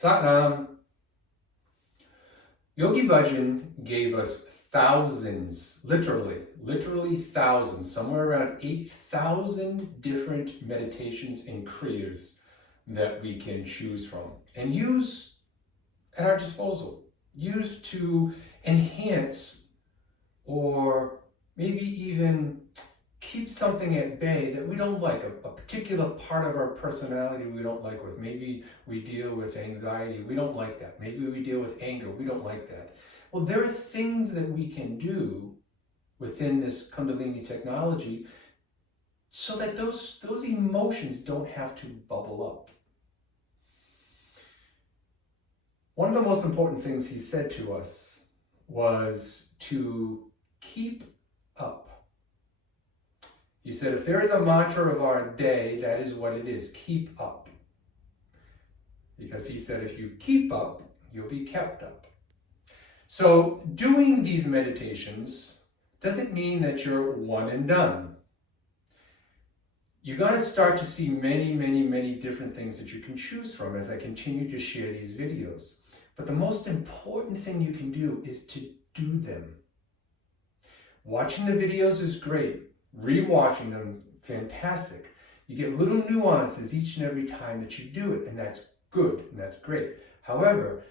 Satnam. Yogi Bhajan gave us thousands, literally thousands, somewhere around 8,000 different meditations and kriyas that we can choose from and use at our disposal. Use to enhance or maybe even keep something at bay that we don't like, a particular part of our personality we don't like with. Maybe we deal with anxiety, we don't like that. Maybe we deal with anger, we don't like that. Well, there are things that we can do within this Kundalini technology so that those emotions don't have to bubble up. One of the most important things he said to us was to keep up. He said, if there is a mantra of our day, that is what it is, keep up. Because he said, if you keep up, you'll be kept up. So doing these meditations doesn't mean that you're one and done. You're going to start to see many different things that you can choose from as I continue to share these videos. But the most important thing you can do is to do them. Watching the videos is great. Rewatching them, fantastic. You get little nuances each and every time that you do it, and that's good, and that's great. However,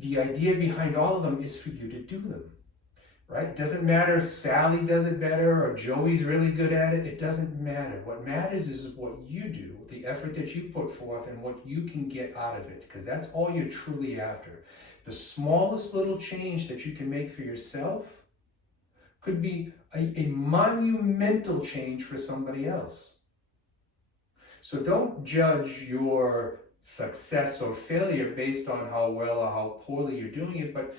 the idea behind all of them is for you to do them, right? It doesn't matter if Sally does it better or Joey's really good at it. It doesn't matter. What matters is what you do, the effort that you put forth, and what you can get out of it, because that's all you're truly after. The smallest little change that you can make for yourself could be a monumental change for somebody else. So don't judge your success or failure based on how well or how poorly you're doing it, but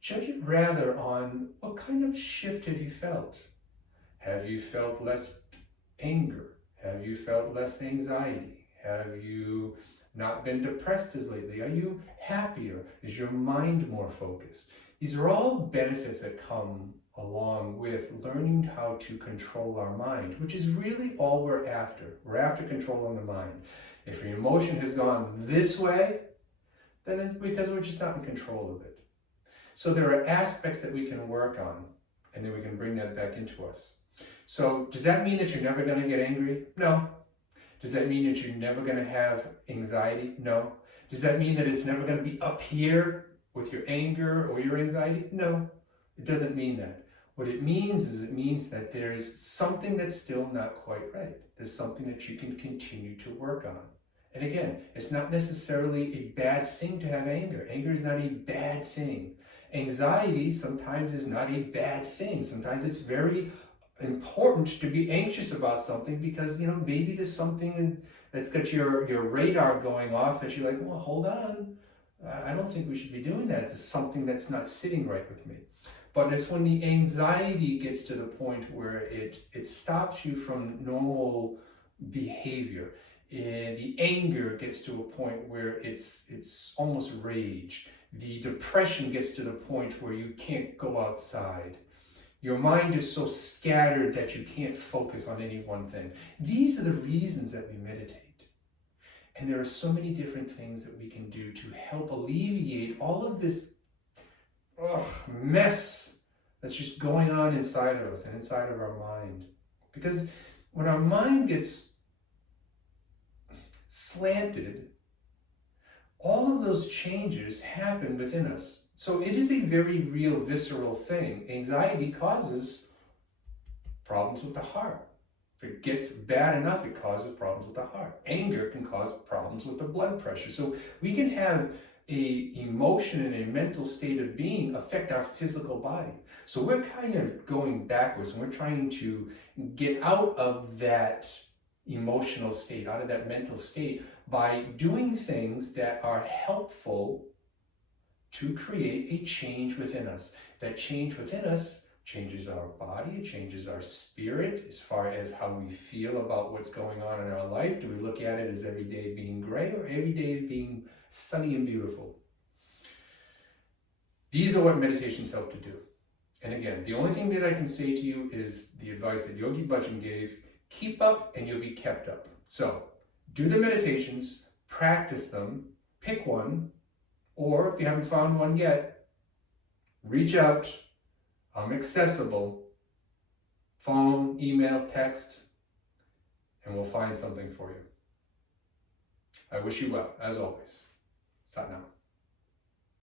judge it rather on what kind of shift have you felt? Have you felt less anger? Have you felt less anxiety? Have you not been depressed as lately? Are you happier? Is your mind more focused? These are all benefits that come along with learning how to control our mind, which is really all we're after. We're after controlling the mind. If your emotion has gone this way, then it's because we're just not in control of it. So there are aspects that we can work on, and then we can bring that back into us. So does that mean that you're never going to get angry? No. Does that mean that you're never going to have anxiety? No. Does that mean that it's never going to be up here with your anger or your anxiety? No, it doesn't mean that. What it means is it means that there's something that's still not quite right. There's something that you can continue to work on. And again, it's not necessarily a bad thing to have anger. Anger is not a bad thing. Anxiety sometimes is not a bad thing. Sometimes it's very important to be anxious about something because, maybe there's something that's got your radar going off that you're like, well, hold on. I don't think we should be doing that. It's something that's not sitting right with me. But it's when the anxiety gets to the point where it stops you from normal behavior. And the anger gets to a point where it's almost rage. The depression gets to the point where you can't go outside. Your mind is so scattered that you can't focus on any one thing. These are the reasons that we meditate. And there are so many different things that we can do to help alleviate all of this mess that's just going on inside of us and inside of our mind. Because when our mind gets slanted, all of those changes happen within us. So it is a very real, visceral thing. Anxiety causes problems with the heart. If it gets bad enough, it causes problems with the heart. Anger can cause problems with the blood pressure. So we can have an emotion and a mental state of being affect our physical body. So we're kind of going backwards, and we're trying to get out of that emotional state, out of that mental state, by doing things that are helpful to create a change within us. That change within us changes our body, it changes our spirit as far as how we feel about what's going on in our life. Do we look at it as every day being gray or every day as being sunny and beautiful? These are what meditations help to do. And again, the only thing that I can say to you is the advice that Yogi Bhajan gave: keep up and you'll be kept up. So do the meditations, practice them, pick one, Or if you haven't found one yet, reach out. I'm accessible. Phone, email, text, and we'll find something for you. I wish you well, as always. Sat Nam.